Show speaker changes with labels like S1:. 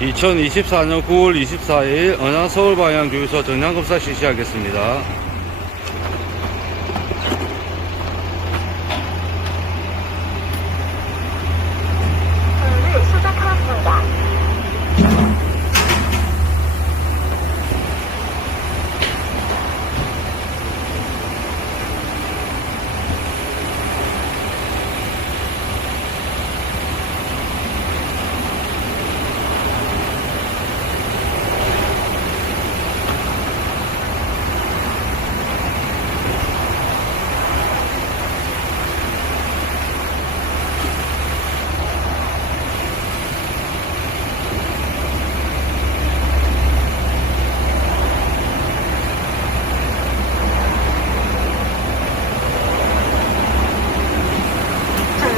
S1: 2024년 9월 24일 언양 서울 방향 주유소 정량검사 실시하겠습니다.